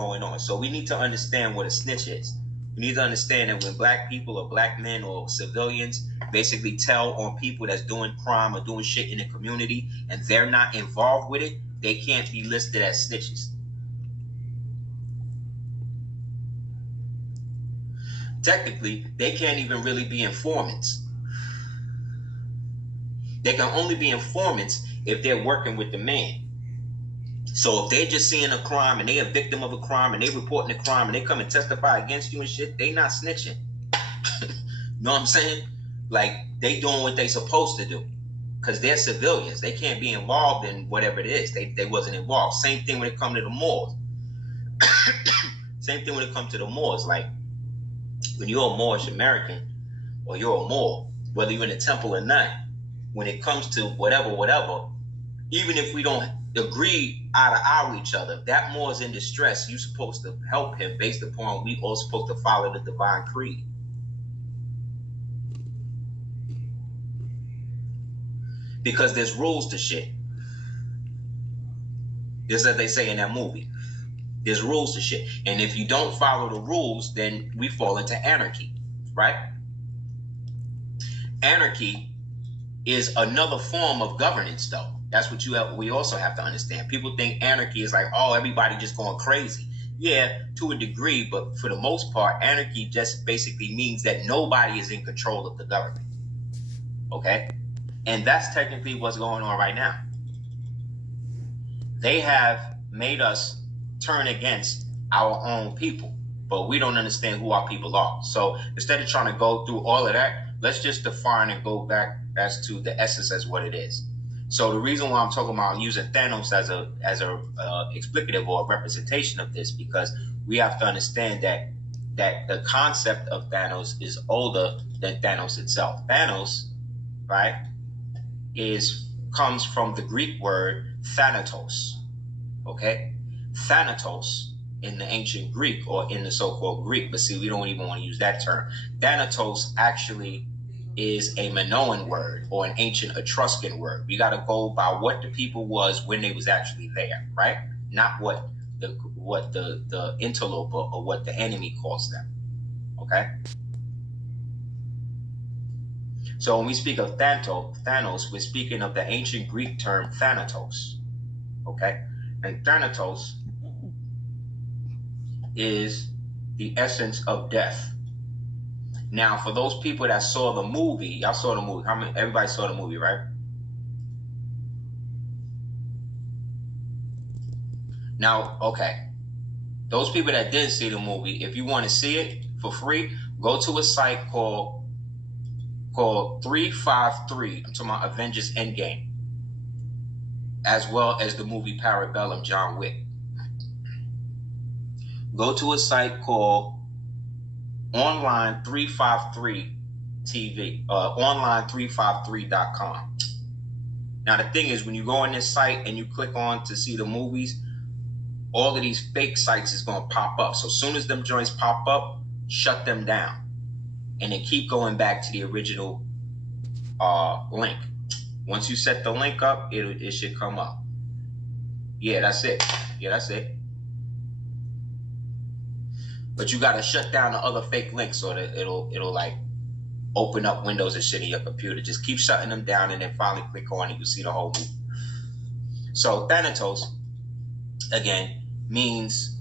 going on. So we need to understand what a snitch is. We need to understand that when black people or black men or civilians basically tell on people that's doing crime or doing shit in the community and they're not involved with it, they can't be listed as snitches. Technically, they can't even really be informants. They can only be informants if they're working with the man. So if they're just seeing a crime and they're a victim of a crime and they're reporting the crime and they come and testify against you and shit, they not snitching. Know what I'm saying? Like, they doing what they supposed to do. Because they're civilians. They can't be involved in whatever it is. They wasn't involved. Same thing when it comes to the Moors. Same thing when it comes to the Moors. Like, when you're a Moorish American or you're a Moor, whether you're in a temple or not, when it comes to whatever, even if we don't agree eye to eye with each other, if that Moor is in distress, you're supposed to help him based upon we all supposed to follow the divine creed. Because there's rules to shit. Just as they say in that movie. There's rules to shit. And if you don't follow the rules, then we fall into anarchy, right? Anarchy is another form of governance, though. That's what we also have to understand. People think anarchy is like, oh, everybody just going crazy. Yeah, to a degree, but for the most part, anarchy just basically means that nobody is in control of the government. Okay? And that's technically what's going on right now. They have made us turn against our own people, but we don't understand who our people are. So instead of trying to go through all of that, let's just define and go back as to the essence as what it is. So the reason why I'm talking about using Thanos as a explicative or a representation of this, because we have to understand that the concept of Thanos is older than Thanos itself. Thanos, right, comes from the Greek word Thanatos. Okay? Thanatos in the ancient Greek or in the so-called Greek, but see, we don't even want to use that term. Thanatos actually is a Minoan word or an ancient Etruscan word. We got to go by what the people was when they was actually there, right? Not what the interloper or what the enemy calls them. Okay? So when we speak of Thanos, we're speaking of the ancient Greek term Thanatos. Okay? And Thanatos is the essence of death. Now, for those people that saw the movie, y'all saw the movie. Everybody saw the movie, right? Now, okay. Those people that didn't see the movie, if you want to see it for free, go to a site called 353. I'm talking about Avengers Endgame, as well as the movie Parabellum, John Wick. Go to a site called Online 353 TV, online353.com. Now the thing is, when you go on this site and you click on to see the movies, all of these fake sites is going to pop up. So as soon as them joints pop up, shut them down, and then keep going back to the original link. Once you set the link up, it should come up. Yeah, that's it. But you gotta shut down the other fake links so that it'll like open up windows and shit in your computer. Just keep shutting them down and then finally click on it. You'll see the whole movie. So Thanatos, again, means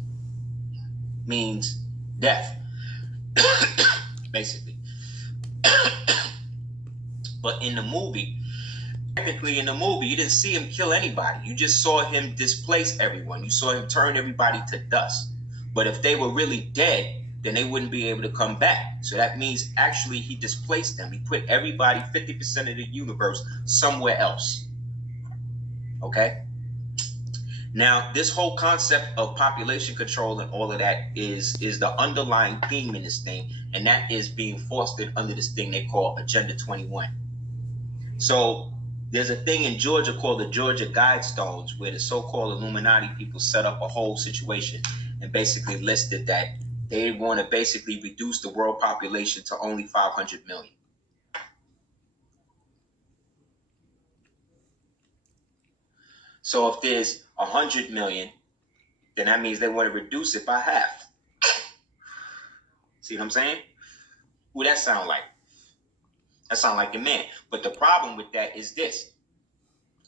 death. Basically. But in the movie, technically in the movie, you didn't see him kill anybody. You just saw him displace everyone. You saw him turn everybody to dust. But if they were really dead, then they wouldn't be able to come back. So that means actually he displaced them. He put everybody, 50% of the universe, somewhere else. Okay? Now, this whole concept of population control and all of that is the underlying theme in this thing, and that is being fostered under this thing they call Agenda 21. So there's a thing in Georgia called the Georgia Guidestones, where the so-called Illuminati people set up a whole situation and basically listed that they want to basically reduce the world population to only 500 million. So if there's 100 million, then that means they want to reduce it by half. See what I'm saying? Who that sound like? That sound like a man. But the problem with that is this.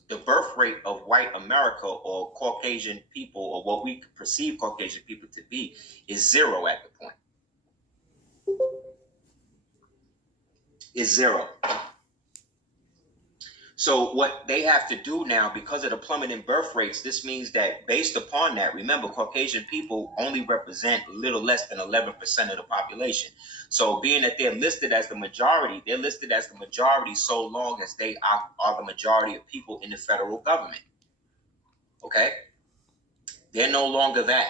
The birth rate of white America or Caucasian people, or what we perceive Caucasian people to be, is 0 at the point. Is 0. So what they have to do now, because of the plummeting birth rates, this means that based upon that, remember, Caucasian people only represent a little less than 11% of the population. So being that they're listed as the majority, they're listed as the majority so long as they are the majority of people in the federal government. Okay? They're no longer that.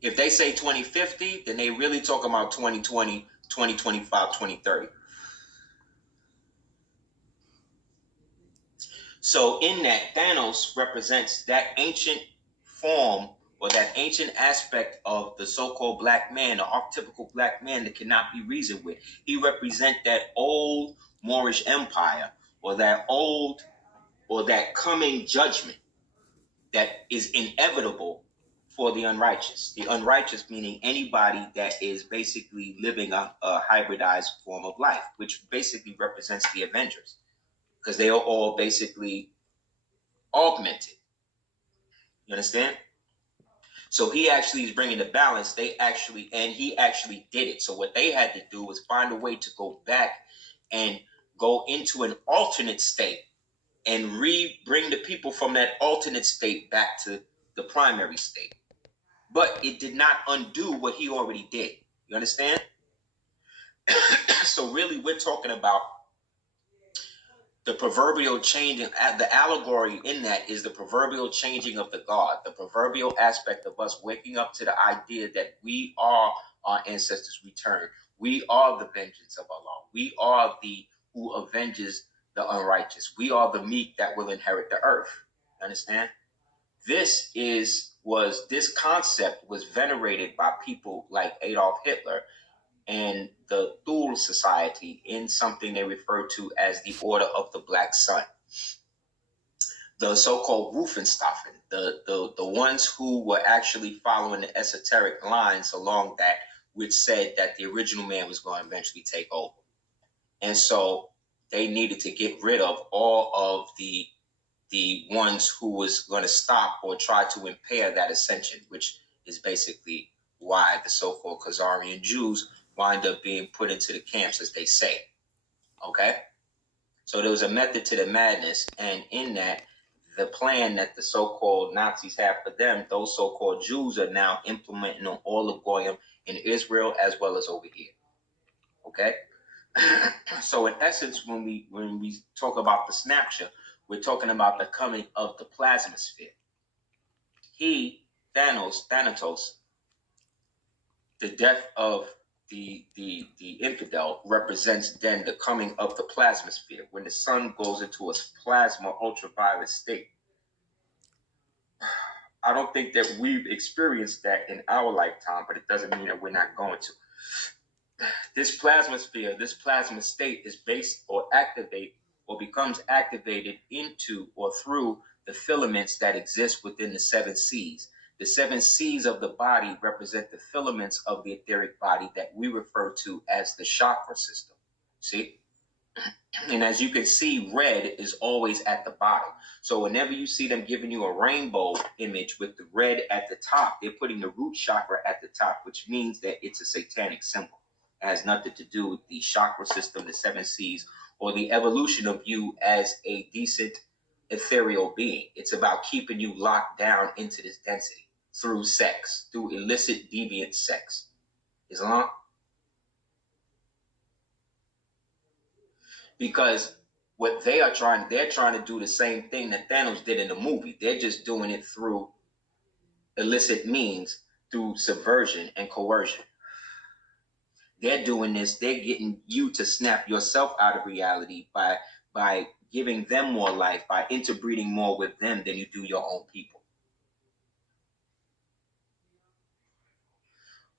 If they say 2050, then they really talking about 2020, 2025, 2030. So in that, Thanos represents that ancient form or that ancient aspect of the so-called black man, the archetypical black man that cannot be reasoned with. He represents that old Moorish empire, or that old, or that coming judgment that is inevitable for the unrighteous. The unrighteous meaning anybody that is basically living a hybridized form of life, which basically represents the Avengers, because they are all basically augmented. You understand? So he actually is bringing the balance. He actually did it. So what they had to do was find a way to go back and go into an alternate state and bring the people from that alternate state back to the primary state. But it did not undo what he already did. You understand? So really, we're talking about the proverbial changing. The allegory in that is the proverbial changing of the guard, the proverbial aspect of us waking up to the idea that we are our ancestors' return. We are the vengeance of Allah. We are the who avenges the unrighteous. We are the meek that will inherit the earth. Understand? This concept was venerated by people like Adolf Hitler and the Thule Society in something they refer to as the Order of the Black Sun. The so-called Wolfenstaffen, the ones who were actually following the esoteric lines along that, which said that the original man was going to eventually take over. And so they needed to get rid of all of the ones who was going to stop or try to impair that ascension, which is basically why the so-called Khazarian Jews wind up being put into the camps, as they say. Okay? So there was a method to the madness, and in that, the plan that the so-called Nazis have for them, those so-called Jews are now implementing on all of Goyim in Israel as well as over here. Okay? So in essence, when we talk about the Snapture, we're talking about the coming of the plasma sphere. Thanatos, the death of the infidel, represents then the coming of the plasma sphere, when the sun goes into a plasma ultraviolet state. I don't think that we've experienced that in our lifetime, but it doesn't mean that we're not going to. This plasma sphere, this plasma state is based or becomes activated into or through the filaments that exist within the 7 C's. The 7 C's of the body represent the filaments of the etheric body that we refer to as the chakra system. See? And as you can see, red is always at the bottom. So whenever you see them giving you a rainbow image with the red at the top, they're putting the root chakra at the top, which means that it's a satanic symbol. It has nothing to do with the chakra system, the 7 C's, or the evolution of you as a decent ethereal being. It's about keeping you locked down into this density through sex, through illicit deviant sex. Islam? Because what they're trying to do the same thing that Thanos did in the movie. They're just doing it through illicit means, through subversion and coercion. They're doing this, they're getting you to snap yourself out of reality by giving them more life, by interbreeding more with them than you do your own people.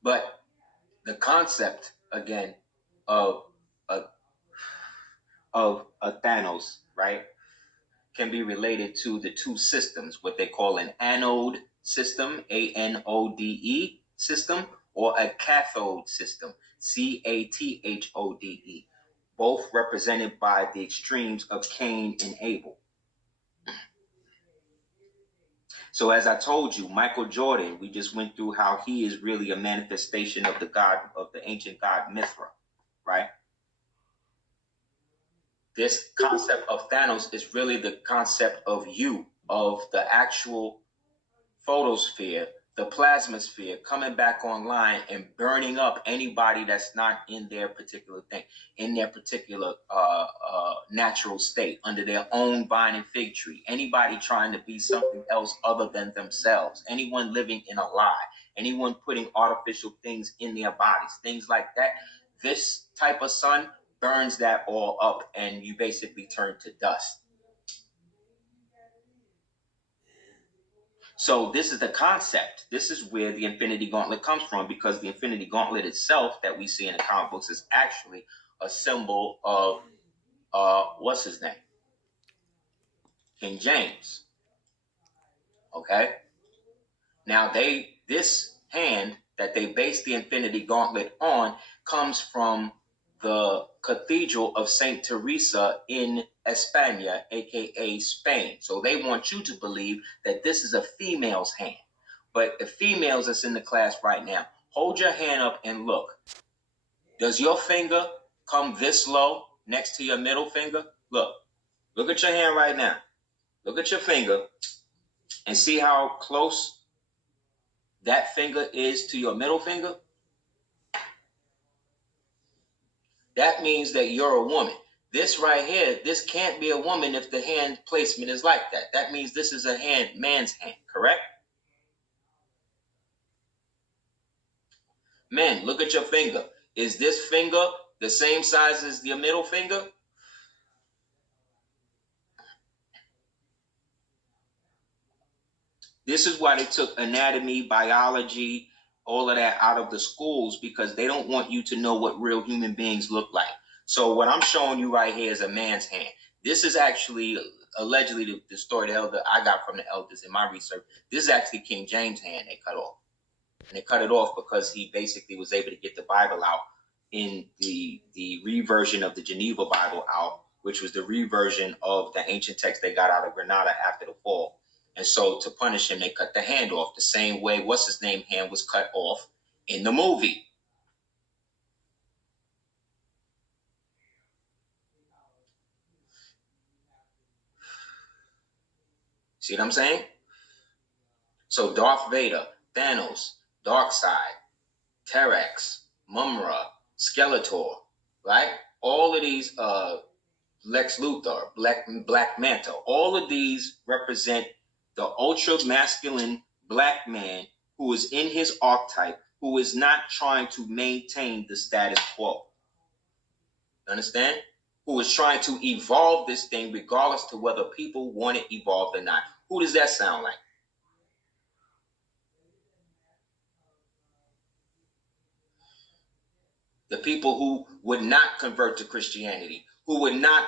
But the concept, again, of a Thanos, right? can be related to the two systems, what they call an anode system, ANODE system, or a cathode system, CATHODE, both represented by the extremes of Cain and Abel. So as I told you, Michael Jordan, we just went through how he is really a manifestation of the god, of the ancient god Mithra, right? This concept of Thanos is really the concept of you, of the actual photosphere, the plasmasphere coming back online and burning up anybody that's not in their particular thing, in their particular natural state, under their own vine and fig tree. Anybody trying to be something else other than themselves, anyone living in a lie, anyone putting artificial things in their bodies, things like that. This type of sun burns that all up and you basically turn to dust. So this is the concept. This is where the Infinity Gauntlet comes from, because the Infinity Gauntlet itself that we see in the comic books is actually a symbol of, what's his name? King James. Okay? Now this hand that they base the Infinity Gauntlet on comes from the Cathedral of St. Teresa in España, aka Spain. So they want you to believe that this is a female's hand. But the females that's in the class right now, hold your hand up and look. Does your finger come this low next to your middle finger? Look at your hand right now. Look at your finger and see how close that finger is to your middle finger. That means that you're a woman. This right here, this can't be a woman if the hand placement is like that. That means this is a man's hand, correct? Men, look at your finger. Is this finger the same size as your middle finger? This is why they took anatomy, biology, all of that out of the schools, because they don't want you to know what real human beings look like. So what I'm showing you right here is a man's hand. This is actually allegedly the story that I got from the elders in my research. This is actually King James' hand they cut off. And they cut it off because he basically was able to get the Bible out in the reversion of the Geneva Bible out, which was the reversion of the ancient text they got out of Granada after the fall. And so to punish him, they cut the hand off the same way what's his name hand was cut off in the movie. See what I'm saying? So Darth Vader, Thanos, Darkseid, Terex, Mumra, Skeletor, right? All of these, Lex Luthor, Black Manta, all of these represent the ultra masculine black man who is in his archetype, who is not trying to maintain the status quo. Understand? Who is trying to evolve this thing regardless to whether people want it evolved or not. Who does that sound like? The people who would not convert to Christianity, who would not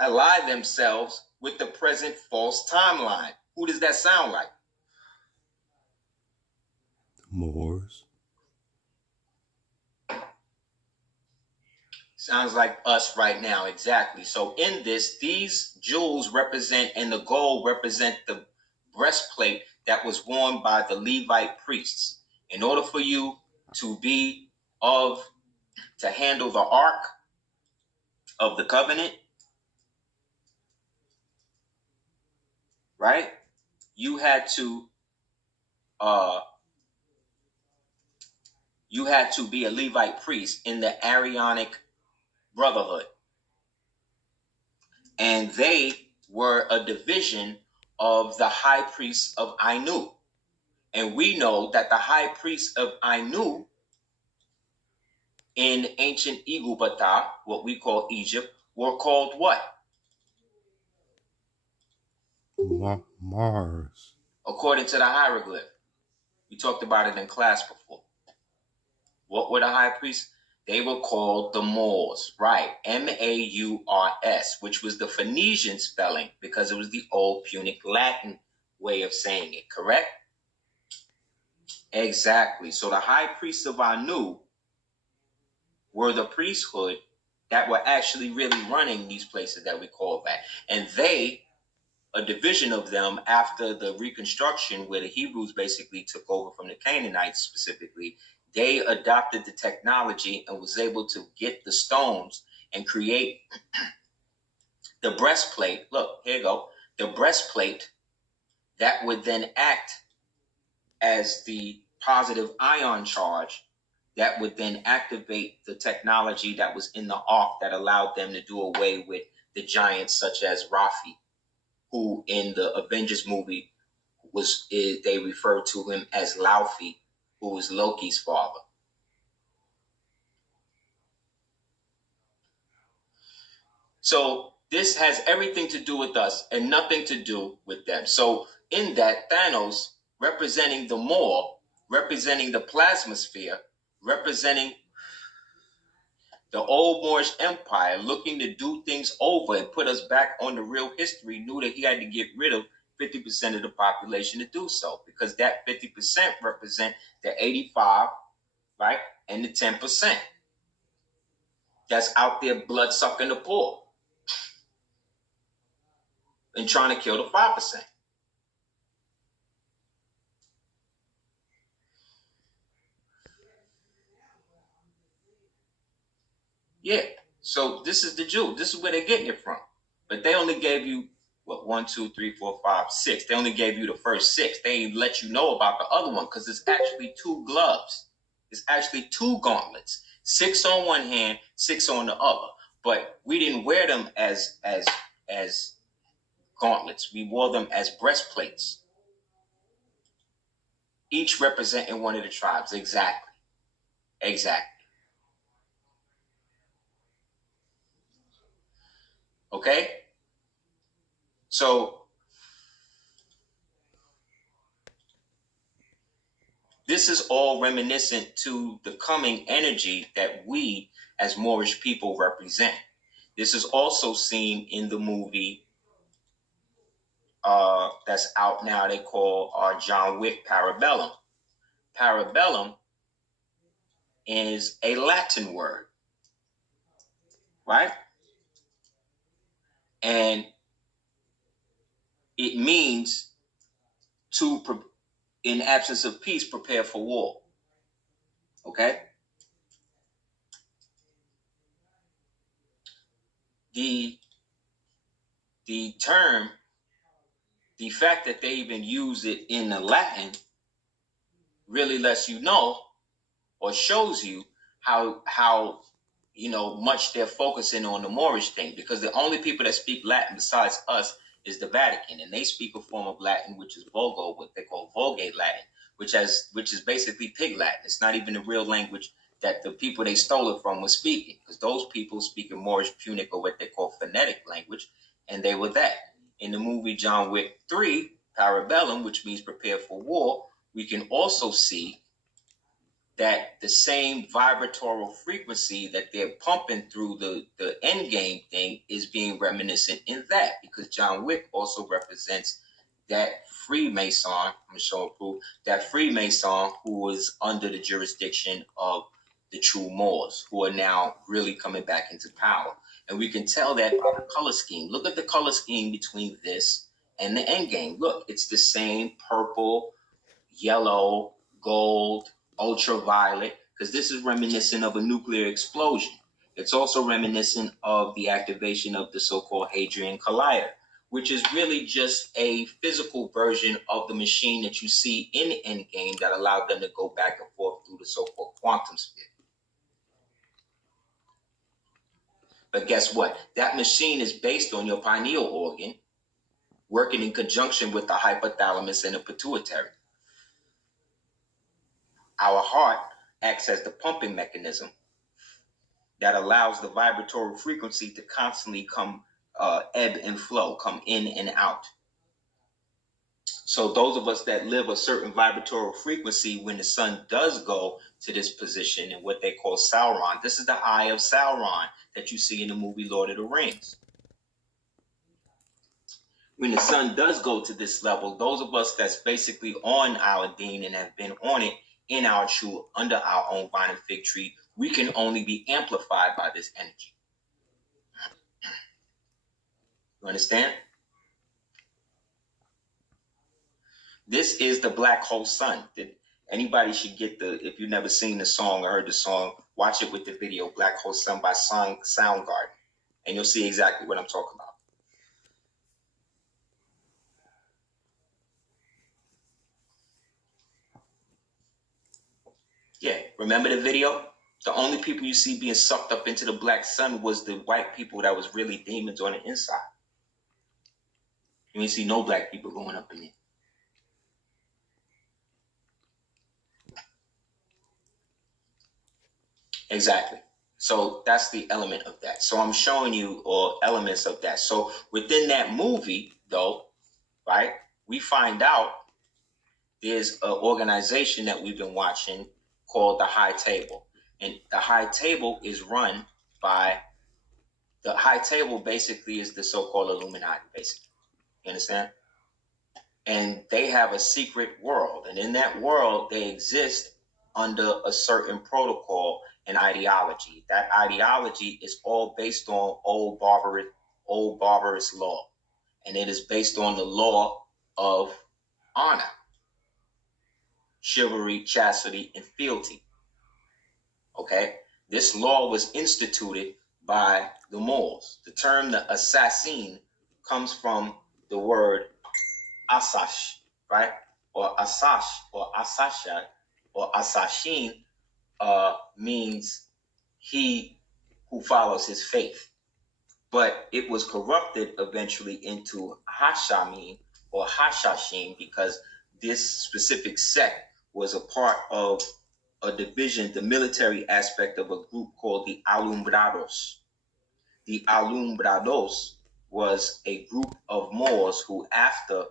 ally themselves with the present false timeline. Who does that sound like? Moors. Sounds like us right now, exactly. So in this, these jewels represent, and the gold represent the breastplate that was worn by the Levite priests. In order for you to handle the Ark of the Covenant, right? You had to be a Levite priest in the Aaronic Brotherhood. And they were a division of the high priest of Anu. And we know that the high priest of Anu in ancient Igubata, what we call Egypt, were called what? Mars. According to the hieroglyph. We talked about it in class before. What were the high priests? They were called the Moors, right? Maurs, which was the Phoenician spelling because it was the old Punic Latin way of saying it, correct? Exactly. So the high priests of Anu were the priesthood that were actually really running these places that we call that. And they, a division of them after the Reconstruction, where the Hebrews basically took over from the Canaanites specifically, they adopted the technology and was able to get the stones and create the breastplate. Look, here you go. The breastplate that would then act as the positive ion charge that would then activate the technology that was in the ark that allowed them to do away with the giants such as Raphi, who in the Avengers movie they refer to him as Laufey, who was Loki's father. So this has everything to do with us and nothing to do with them. So in that, Thanos, representing the Maw, representing the plasma sphere, representing the old Moorish Empire, looking to do things over and put us back on the real history, knew that he had to get rid of 50% of the population to do so, because that 50% represent the 85, right, and the 10% that's out there blood sucking the poor and trying to kill the 5%. Yeah. So this is the Jew. This is where they're getting it from. But they only gave you, what, 1, 2, 3, 4, 5, 6. They only gave you the first 6. They didn't let you know about the other one because it's actually 2 gloves. It's actually 2 gauntlets. 6 on one hand, 6 on the other. But we didn't wear them as gauntlets. We wore them as breastplates. Each representing one of the tribes. Exactly. Exactly. Okay? So this is all reminiscent to the coming energy that we as Moorish people represent. This is also seen in the movie that's out now. They call John Wick Parabellum. Parabellum is a Latin word, right? And it means to, in absence of peace, prepare for war. Okay? The term, the fact that they even use it in the Latin really lets you know or shows you how much they're focusing on the Moorish thing, because the only people that speak Latin besides us is the Vatican, and they speak a form of Latin which is Vulgo, what they call Vulgate Latin, which is basically Pig Latin. It's not even the real language that the people they stole it from were speaking, because those people speak a Moorish Punic, or what they call phonetic language, and they were that. In the movie John Wick 3, Parabellum, which means prepare for war, we can also see that the same vibratorial frequency that they're pumping through the end game thing is being reminiscent in that, because John Wick also represents that Freemason, I'm going to show a proof, that Freemason who was under the jurisdiction of the true Moors, who are now really coming back into power. And we can tell that by the color scheme. Look at the color scheme between this and the end game. Look, it's the same purple, yellow, gold, ultraviolet, because this is reminiscent of a nuclear explosion. It's also reminiscent of the activation of the so-called Hadrian Collider, which is really just a physical version of the machine that you see in the Endgame that allowed them to go back and forth through the so-called quantum sphere. But guess what? That machine is based on your pineal organ, working in conjunction with the hypothalamus and the pituitary. Our heart acts as the pumping mechanism that allows the vibratory frequency to constantly come ebb and flow, come in and out. So those of us that live a certain vibratory frequency, when the sun does go to this position in what they call Sauron, this is the eye of Sauron that you see in the movie Lord of the Rings. When the sun does go to this level, those of us that's basically on our deen and have been on it in our true, under our own vine and fig tree, we can only be amplified by this energy. You understand? This is the black hole sun. Anybody should get if you've never seen the song or heard the song, watch it with the video, Black Hole Sun by Soundgarden, and you'll see exactly what I'm talking about. Yeah, remember the video? The only people you see being sucked up into the black sun was the white people that was really demons on the inside. You ain't see no black people going up in it. Exactly. So that's the element of that. So I'm showing you elements of that. So within that movie, though, right, we find out there's an organization that we've been watching called the High Table. And the High Table is run by, the High Table basically is the so-called Illuminati, basically. You understand? And they have a secret world. And in that world, they exist under a certain protocol and ideology. That ideology is all based on old barbarous law. And it is based on the law of honor, chivalry, chastity, and fealty. Okay? This law was instituted by the Moors. The term the assassin comes from the word asash, right? Or asash, or asasha, or asashin means he who follows his faith. But it was corrupted eventually into hashamin or hashashin because this specific sect was a part of a division, the military aspect of a group called the Alumbrados. The Alumbrados was a group of Moors who, after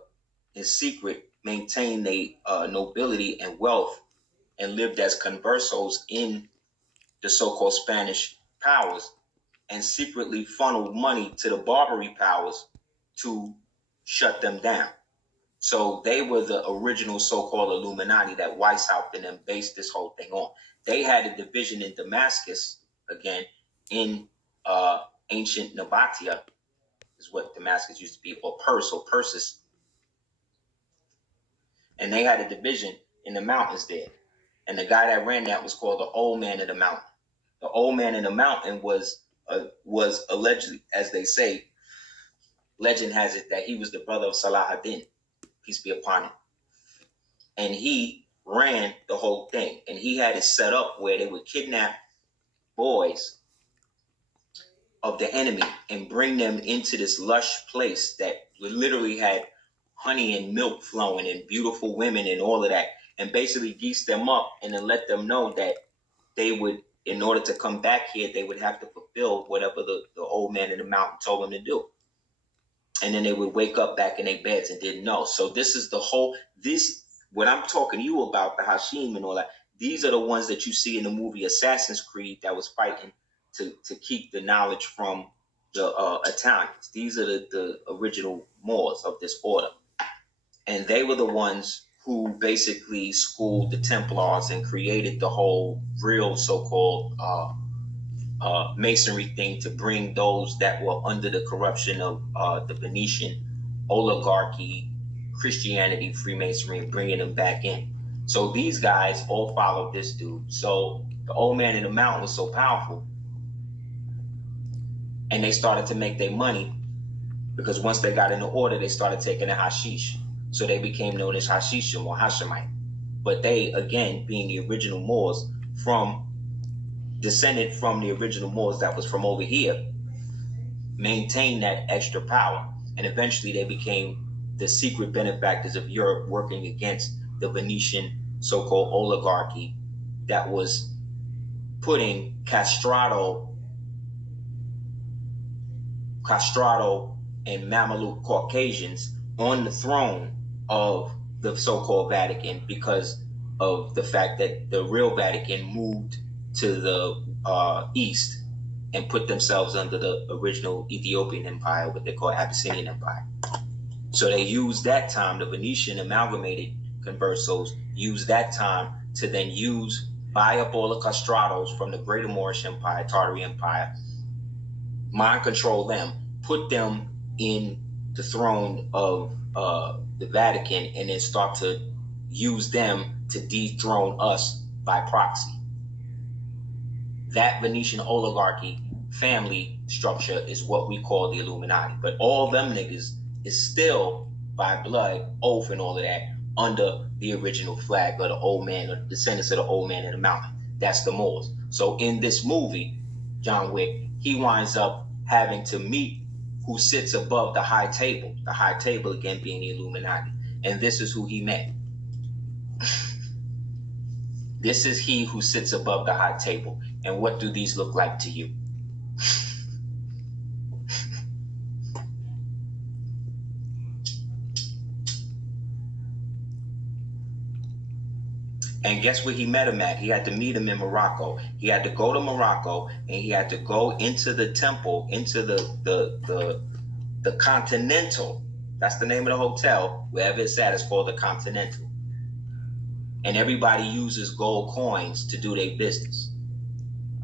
in secret, maintained their nobility and wealth and lived as conversos in the so-called Spanish powers and secretly funneled money to the Barbary powers to shut them down. So they were the original so-called Illuminati that Weishaupt and them based this whole thing on. They had a division in Damascus, again, in ancient Nabatea, is what Damascus used to be, or Persis. And they had a division in the mountains there. And the guy that ran that was called the Old Man of the Mountain. The Old Man in the Mountain was allegedly, as they say, legend has it that he was the brother of Salah ad-Din, peace be upon him. And he ran the whole thing. And he had it set up where they would kidnap boys of the enemy and bring them into this lush place that literally had honey and milk flowing and beautiful women and all of that, and basically geese them up and then let them know that they would, in order to come back here, they would have to fulfill whatever the Old Man in the Mountain told them to do. And then they would wake up back in their beds and didn't know. So this is the whole, what I'm talking to you about, the Hashim and all that, these are the ones that you see in the movie Assassin's Creed that was fighting to keep the knowledge from the Italians. These are the original Moors of this order. And they were the ones who basically schooled the Templars and created the whole real so-called Masonry thing to bring those that were under the corruption of the Venetian oligarchy, Christianity, Freemasonry, and bringing them back in. So these guys all followed this dude. So the Old Man in the Mountain was so powerful, and they started to make their money because once they got into order, they started taking the hashish. So they became known as Hashishim or Hashemite. But they, again, being the original Moors, descended from the original Moors that was from over here, maintained that extra power. And eventually they became the secret benefactors of Europe, working against the Venetian so-called oligarchy that was putting Castrato and Mameluke Caucasians on the throne of the so-called Vatican because of the fact that the real Vatican moved to the east and put themselves under the original Ethiopian Empire, what they call Abyssinian Empire. So they used that time, the Venetian amalgamated conversos used that time to then buy up all the castratos from the Greater Moorish Empire, Tartary Empire, mind control them, put them in the throne of the Vatican, and then start to use them to dethrone us by proxy. That Venetian oligarchy family structure is what we call the Illuminati. But all them niggas is still by blood, oath, and all of that under the original flag of the old man, or descendants of the old man in the mountain. That's the Moors. So in this movie, John Wick, he winds up having to meet who sits above the high table again being the Illuminati. And this is who he met. This is he who sits above the high table. And what do these look like to you? And guess where he met him at? He had to meet him in Morocco. He had to go to Morocco, and he had to go into the temple, into the Continental. That's the name of the hotel. Wherever it's at, it's called the Continental. And everybody uses gold coins to do their business.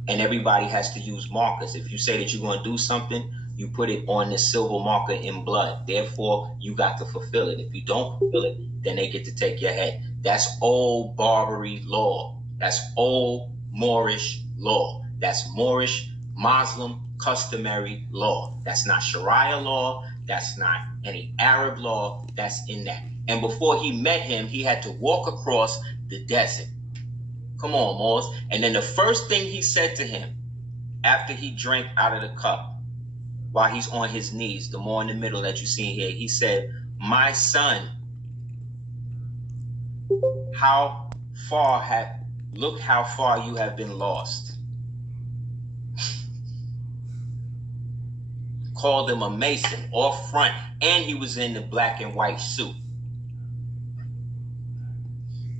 And everybody has to use markers. If you say that you're going to do something, you put it on this silver marker in blood. Therefore, you got to fulfill it. If you don't fulfill it, then they get to take your head. That's old Barbary law. That's old Moorish law. That's Moorish, Muslim, customary law. That's not Sharia law. That's not any Arab law. That's in that. And before he met him, he had to walk across the desert. Come on, Moors. And then the first thing he said to him after he drank out of the cup, while he's on his knees, the Moor in the middle that you see here, he said, "My son, look how far you have been lost." Called him a Mason off front, and he was in the black and white suit.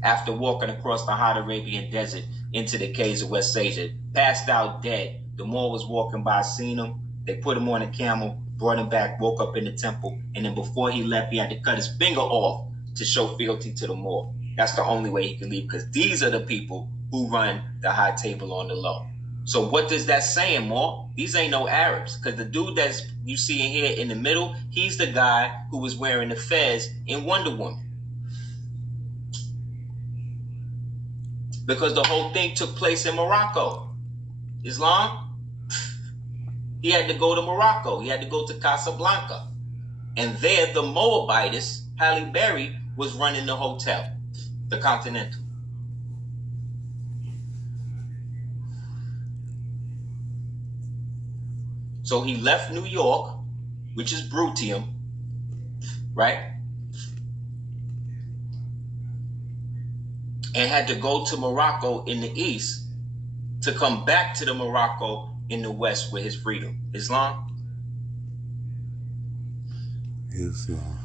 After walking across the hot Arabian desert into the caves of West Asia, passed out dead, the Moor was walking by, seen him. They put him on a camel, brought him back, woke up in the temple, and then before he left, he had to cut his finger off to show fealty to the Moor. That's the only way he can leave, because these are the people who run the high table on the low. So what does that say, Moor? These ain't no Arabs, because the dude that's you see in here in the middle, he's the guy who was wearing the fez in Wonder Woman. Because the whole thing took place in Morocco. Islam? He had to go to Morocco. He had to go to Casablanca. And there, the Moabitess, Halle Berry, was running the hotel, the Continental. So he left New York, which is Brutium, right? And had to go to Morocco in the east to come back to the Morocco in the west with his freedom. Islam? Islam.